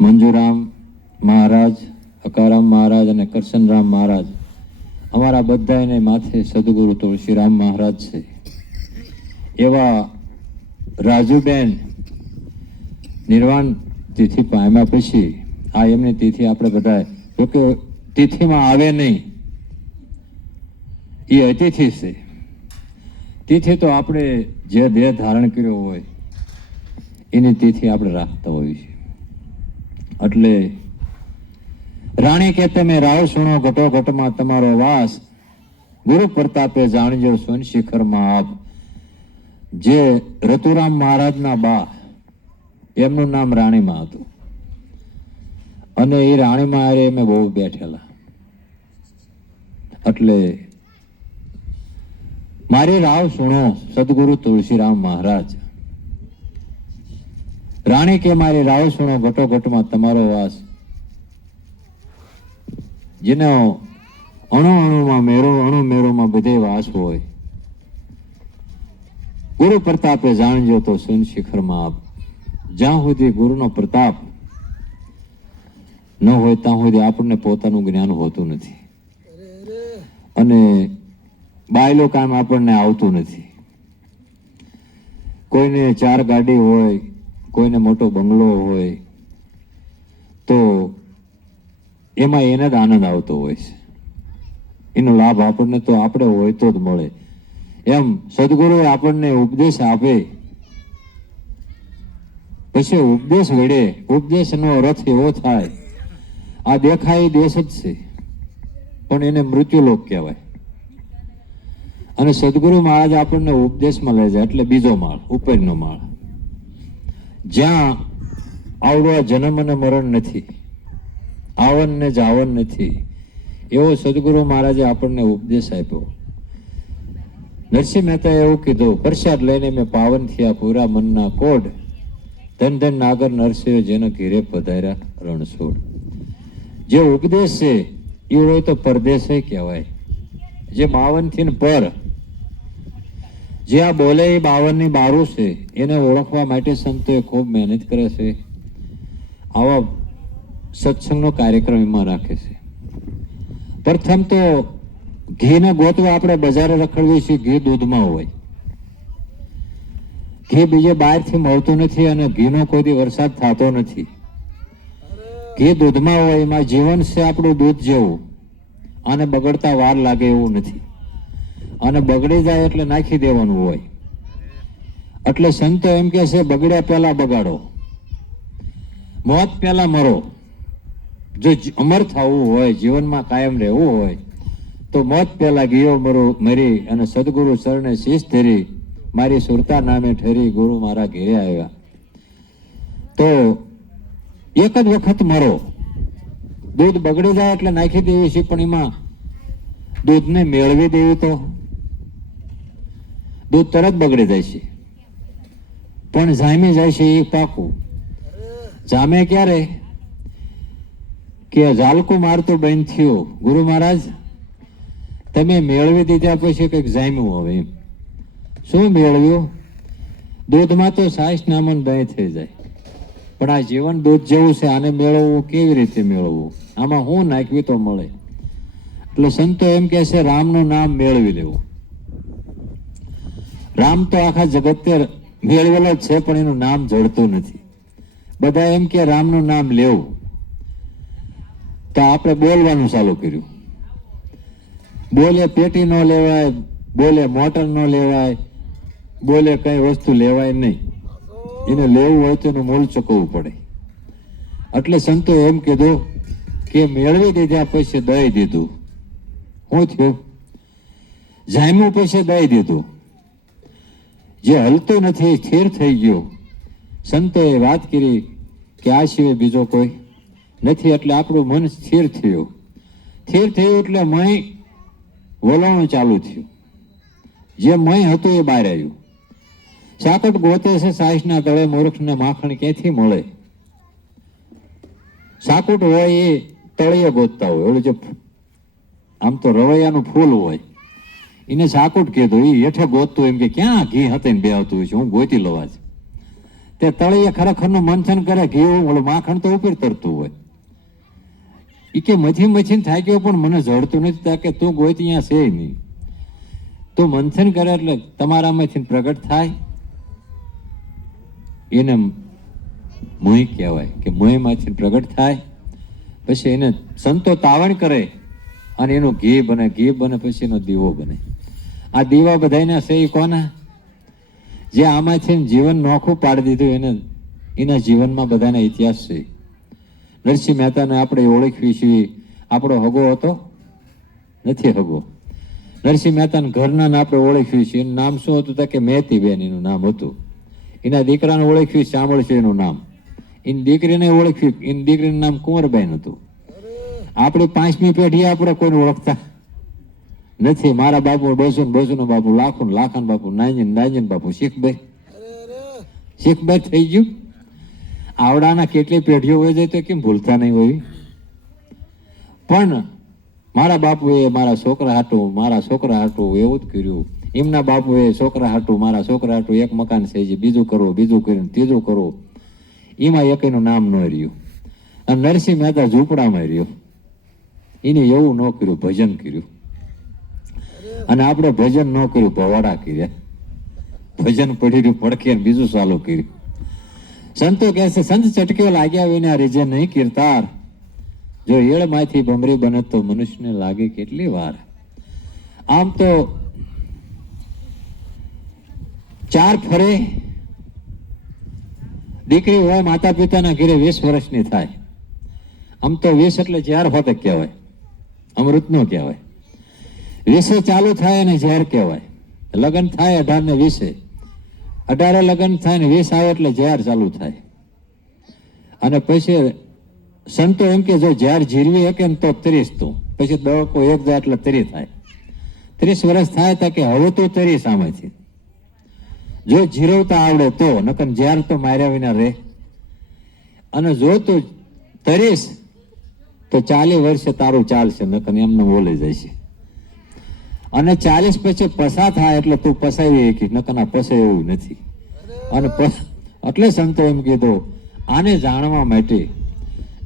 મંજુરામ મહારાજ, અકારામ મહારાજ અને કરશનરામ મહારાજ, અમારા બધાને માથે સદગુરુ તુલસીરામ મહારાજ છે. એવા રાજુબેન નિર્વાણ તિથિ પામ્યા પછી આ એમની તિથિ આપણે બધા, જોકે તિથિમાં આવે નહીં, એ અતિથિ છે. તિથિ તો આપણે જે દેહ ધારણ કર્યો હોય એની તિથિ આપણે રાખતા હોઈએ છીએ. એટલે રાણી કે તમે રાવ સુણો ઘટો ઘટમાં તમારો વાસ, ગુરુ પ્રતાપે જાણજો સોન શિખરમાં આપ. જે રતુરામ મહારાજના બા, એમનું નામ રાણીમાં હતું અને એ રાણીમાં હારે અમે બહુ બેઠેલા. એટલે મારી રાવ સુણો સદગુરુ તુલસીરામ મહારાજ. રાણી કે મારી રાવ સુણો ઘટો ઘટમાં તમારો વાસ, જેનો અણુ અણુમાં મેરો, અણુ મેરોમાં બધે વાસ હોય. ગુરુ પ્રતાપે જાણજો તો સુન શિખરમાં આપ. જ્યાં સુધી ગુરુનો પ્રતાપ ન હોય ત્યાં સુધી આપણને પોતાનું જ્ઞાન હોતું નથી અને બાયલો કામ આપણને આવતું નથી. કોઈને 4 ગાડી હોય, કોઈને મોટો બંગલો હોય, તો એમાં એને જ આનંદ આવતો હોય છે. એનો લાભ આપણને તો આપણે હોય તો જ મળે. એમ સદગુરુ આપણને ઉપદેશ આપે પછી ઉપદેશ વડે, ઉપદેશનો અર્થ એવો થાય, આ દેખાય દેશ જ છે પણ એને મૃત્યુલોક કહેવાય. અને સદગુરુ મહારાજ આપણને ઉપદેશમાં લઈ જાય એટલે બીજો માળ, ઉપરનો માળ, જ્યાં આવડો જન્મ અને મરણ નથી, આવન ને જાવન નથી, એવો સદગુરુ મહારાજે આપણને ઉપદેશ આપ્યો. નરસિંહ મહેતાએ એવું કીધું, પ્રસાદ લઈને મેં પાવન થયા પૂરા મનના કોડ, ધન ધન નાગર નરસિંહ જેને ઘેરે પધાર્યા રણછોડ. જે ઉપદેશ છે એ હોય તો પરદેશ કહેવાય. જે 52 થી પર, જે આ બોલે એ 52 ની બારું છે, એને ઓળખવા માટે સંતોએ ખૂબ મહેનત કરે છે. આવા સત્સંગનો કાર્યક્રમ એમાં રાખે છે. પ્રથમ તો ઘીને ગોતવા આપણે બજારે રખડવીએ છીએ, ઘી દૂધમાં હોય. ઘી બીજે બહારથી મળતું નથી અને ઘીનો કોઈ દી વરસાદ થતો નથી. ઘી દૂધમાં હોય, એમાં જીવન છે આપણું દૂધ જેવું, આને બગડતા વાર લાગે એવું નથી અને બગડી જાય એટલે નાખી દેવાનું હોય. એટલે સંતો એમ કે છે બગડ્યા પહેલા બગાડો, મોત પહેલા મરો. જો અમર થવું હોય, જીવનમાં કાયમ રહેવું હોય તો મોત પહેલા ગયો મરી અને સદગુરુ શરણે શીશ ધરી, મારી સુરતા નામે ઠરી, ગુરુ મારા ઘેરે આવ્યા. તો એક જ વખત મરો. દૂધ બગડી જાય એટલે નાખી દેવી છે, પણ એમાં દૂધને મેળવી દેવી તો દૂધ તરત બગડી જાય છે, પણ જામી જાય છે એ પાકું. જામે ક્યારે કે ઝાલકું મારતું બંધ થયું, ગુરુ મહારાજ તમે મેળવી દીધા પછી કંઈક જામ્યું. હવે એમ શું મેળવ્યું? દૂધમાં તો સાસ નામન દહીં થઈ જાય, પણ આ જીવન દૂધ જેવું છે, આને મેળવવું કેવી રીતે મેળવવું? આમાં હું નાખવી તો મળે. એટલે સંતો એમ કહે છે રામનું નામ મેળવી લેવું. રામ તો આખા જગતે મેળવેલો જ છે પણ એનું નામ જડતું નથી. બધા એમ કે રામનું નામ લેવું, તો આપણે બોલવાનું ચાલુ કર્યું. બોલે પેટી ન લેવાય, બોલે મોટર ન લેવાય, બોલે કઈ વસ્તુ લેવાય નહીં. એને લેવું હોય તો એનું મૂળ ચૂકવવું પડે. એટલે સંતો એમ કીધું કે મેળવી દીધા પછી દઈ દીધું. શું થયું? જામ્યું પછી દઈ દીધું. જે હલતું નથી સ્થિર થઈ ગયું. સંતોએ વાત કરી કે આ સિવાય બીજો કોઈ નથી. એટલે આપણું મન સ્થિર થયું. સ્થિર થયું એટલે મય વલણું ચાલુ થયું. જે મય હતું એ બહાર આવ્યું. સાકટ ગોતે છે સાસના તળે, મૂર્ખને માખણ ક્યાંથી મળે? સાકુટ હોય એ તળિયે ગોતતા હોય. ઓલું જે આમ તો રવૈયાનું ફૂલ હોય એને સાકુટ કીધું. એ હેઠે ગોતતું એમ કે ક્યાં ઘી હતી ને બે આવતું હોય છે, હું ગોતી લવા છે. તે તળિયે ખરેખરનું મંથન કરે ઘી ઓલું માખણ તો ઉપર તરતું હોય. એ કે મથી થાય ગયો પણ મને જડતું નથી કે તું ગોઈ અહીંયા છે નહીં. તો મંથન કરે એટલે તમારામાંથી પ્રગટ થાય એને મોહ કહેવાય કે મોહમાંથી પ્રગટ થાય. પછી એને સંતો તાવણ કરે અને એનું ઘી બને પછી એનો દીવો બને. આ દીવા બધાના છે એ કોના? જે આમાંથી જીવન નોખું પાડી દીધું એના જીવનમાં બધાના ઇતિહાસ છે. નરસિંહ મહેતાને આપણે ઓળખવી છીએ. આપણો હગો હતો નથી હગો. નરસિંહ મહેતાના ઘરના આપણે ઓળખવી છીએ. એનું નામ શું હતું? કે મહેતીબેન એનું નામ હતું. એના દીકરાને ઓળખવી સાંભળશે એનું નામ. એની દીકરીને ઓળખવી, એની દીકરીનું નામ કુંવરબાઈ હતું. આપણી 5મી પેઢી આપણે કોઈને ઓળખતા નથી. મારા બાપુ બસુનો બાપુ લાખાન બાપુ નાંજન બાપુ શીખભાઈ થઈ ગયું. આવડાના કેટલી પેઢીઓ હોય જાય તો કેમ ભૂલતા નહીં હોય. પણ મારા બાપુએ મારા છોકરા હાટું એવું જ કર્યું. એમના બાપુએ છોકરા હાટું મારા છોકરા હાટું એક મકાન છે બીજું કરો, બીજું કર્યું, ત્રીજું કરો. એમાં એકનું નામ ન રહ્યું. અને નરસિંહ મહેતા ઝૂંપડામાં રહ્યો. એને એવું ન કર્યું, ભજન કર્યું. અને આપણે ભજન ન કર્યું, ભવાડા કર્યા. ભજન પડી રહ્યું પડખે બીજું ચાલુ કર્યું. સંતો કહે છે સંત ચટક્યો લાગ્યા વિના રીજે નહીં કીર્તાર, જો એળમાંથી બમરી બને તો મનુષ્યને લાગે કેટલી વાર. આમ તો 4 ફરે દીકરી હોય માતા પિતાના ઘરે 20 વર્ષની થાય. આમ તો 20 એટલે ઝેર હોત કહેવાય, અમૃત નો કહેવાય. 20 ચાલુ થાય અને ઝેર કહેવાય. લગ્ન થાય 18 ને 20, 18 લગ્ન થાય ને 20 આવે એટલે ઝેર ચાલુ થાય. અને પછી સંતો એમ કે જો ઝેર જીરવી શકે ને તો 30 તો પછી દડકો 1 જાય એટલે 30 થાય. 30 વર્ષ થાય તો કે હવે તો 30 સામેથી જો જીરવતા આવડે તો, નકર ઝેર તો માર્યા વિના રહે. અને જો તું 30 તો 40 વર્ષે તારું ચાલશે, નકર એમને બોલાઈ જાય છે. અને 40 પછી પસા થાય એટલે તું પસાવી કે નકર ના પસાય એવું નથી. અને એટલે સંતો એમ કીધું આને જાણવા માટે.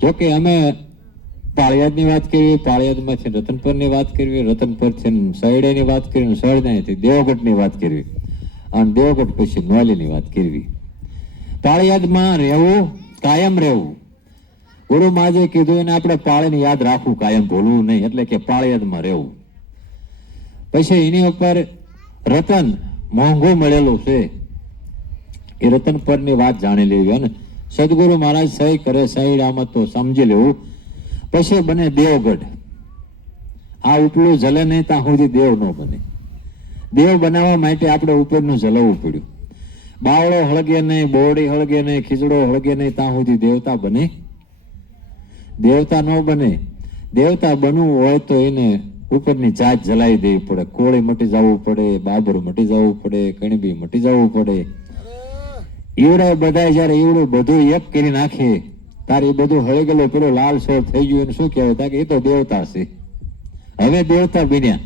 જોકે અમે પાળિયાદની વાત કરવી, પાળિયાદમાંથી રતનપરની વાત કરવી, રતનપરથી સૈડાની વાત કરવી, સૈડાથી દેવગઢની વાત કરવી, અને દેવગઢ પછી નોલીની વાત કરવી. પાળિયાદમાં રહેવું, કાયમ રહેવું. ગુરુ મહારાજે કીધું એને આપણે પાળીને યાદ રાખવું, કાયમ ભૂલવું નહીં. એટલે કે પાળિયાદમાં રહેવું. પછી એની ઉપર રતન મોંઘું મળેલું છે, એ રતન પરની વાત જાણી લેવી. અને સદગુરુ મહારાજ સહી કરે સહીડામાં તો સમજી લેવું. પછી બને દેવગઢ. આ ઉપલું જલે નહીં ત્યાં સુધી દેવ ન બને. દેવ બનાવવા માટે આપણે ઉપરનું જલવવું પડ્યું. બાવળો હળગે નહીં, બોરડી હળગે નહીં, ખીચડો હળગે નહીં ત્યાં સુધી દેવતા બને? દેવતા ન બને. દેવતા બનવું હોય તો એને ઉપરની જાત જલાવી દેવી પડે. કોળી મટી જવું પડે, બાબર મટી જવું પડે, કણબી મટી જવું પડે. ઈવડે બધા જયારે ઈવડું બધું એક કરી નાખે તારે એ બધું હળી ગયેલું પેલું લાલ સોળ થઈ ગયું એને શું કહેવાય? કે એ તો દેવતા છે. હવે દેવતા બન્યા.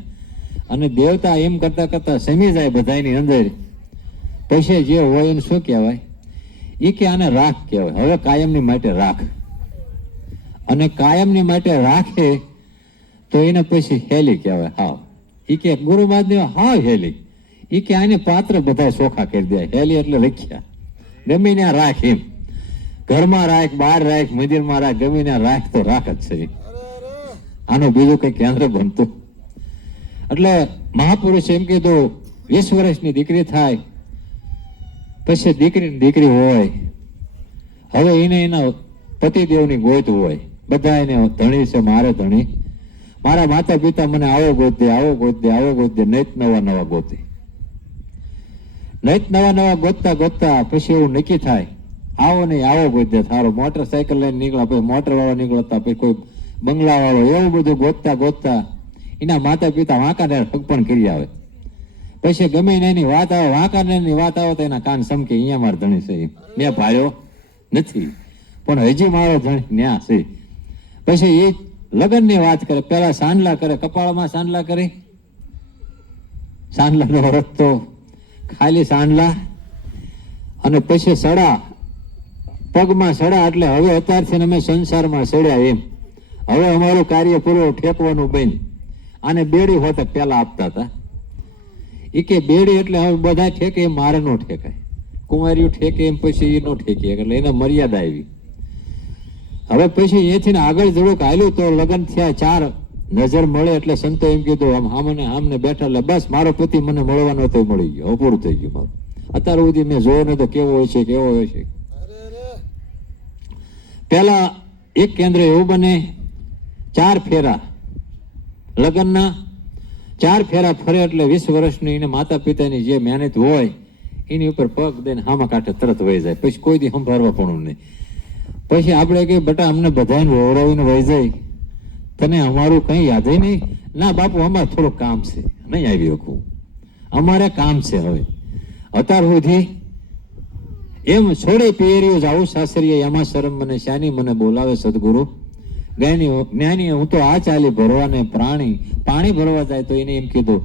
અને દેવતા એમ કરતા કરતા સમી જાય બધાની અંદર. પછી જે હોય એને શું કહેવાય? એ કે આને રાખ કહેવાય. હવે કાયમની માટે રાખ. અને કાયમની માટે રાખે તો એને પછી હેલી કહેવાય. હાવ એ કે ગુરુ મહારાજ હાવ હેલી. એ કે આને પાત્ર બધા ચોખા કરી દે. હેલી એટલે લખ્યા. ગમે ત્યાં રાખ, એમ ઘરમાં રાખ, બહાર રાખ, મંદિરમાં રાખ, ગમે ત્યાં રાખ તો રાખ જ છે. આનું બીજું કઈ કેન્દ્ર બનતું. એટલે મહાપુરુષ એમ કીધું 20 વર્ષની દીકરી થાય પછી દીકરી હોય. હવે એને એના પતિદેવની ગોત હોય. બધા એને ધણી છે, મારે ધણી, મારા માતા પિતા મને આવો ગોત દે, આવો ગોત દે, આવો ગોત દે. નૈત નવા ગોતે. નૈત નવા ગોતતા ગોતતા પછી એવું નક્કી થાય આવો નહીં આવો ગોત દે. થારો મોટરસાયકલ લઈને નીકળ્યા, પછી મોટર વાળો નીકળતા, પછી કોઈ બંગલા વાળો, એવું બધું ગોતતા ગોતતા એના માતા પિતા વાંકાને પણ કરી આવે. પછી ગમે એની વાત આવે, વાંકાનેરની વાત આવે તો એના કાન સમકે અહીંયા મારો ધણી છે. મેં ભાળ્યો નથી પણ હજી મારો ધણી ન્યા છે. પછી એ લગ્નની વાત કરે. પેલા સાંડલા કરે, કપાળમાં સાંડલા કરે. સાંડલાનો અર્થ તો ખાલી સાંડલા. અને પછી સડા પગમાં સડા એટલે હવે અત્યારથી અમે સંસારમાં સડ્યા એમ. હવે અમારું કાર્ય પૂરું ઠેકવાનું બંધ. આને બેડી હોત પેલા આપતા હતા. એ કે બેડી એટલે હવે બધા ઠેકે એમ મારે નો ઠેકાય. કુંવારીઓ ઠેકે એમ પછી એ નો ઠેકે એટલે એને મર્યાદા આવી. હવે પછી અહીંયાથી આગળ થોડુંક હાલ્યું તો લગ્ન થયા 4 નજર મળે એટલે સંતો એમ કીધું આમ આમને બેઠા એટલે બસ મારો પતિ મને મળવાનો તો મળી ગયો, અપૂરું થઈ ગયું મારું. અત્યાર સુધી મેં જોયો નતો કેવો હોય છે કેવો હોય છે. પેલા એક કેન્દ્ર એવું બને 4 ફેરા લગ્નના 4 ફેરા ફરે એટલે 20 વર્ષની એને માતા પિતાની જે મહેનત હોય એની ઉપર પગ દઈને હામા કાંઠે તરત વહી જાય. પછી કોઈ દી સંભાળવા પણ નહીં. પછી આપણે કે બેટા અમને બધાને વવડાવીને વહી જાય, તને અમારું કંઈ યાદ નહીં? ના બાપુ અમારે થોડું કામ છે, નહીં આવી શકું, અમારે કામ છે. હવે અત્યાર સુધી એમ છોડે પિયરીઓ જાઉં સાસરીએ એમાં શરમ મને શાની મને બોલાવે સદગુરુ જ્ઞાની. હું તો આ ચાલી ભરવાને પાણી ભરવા જાય તો એને એમ કીધું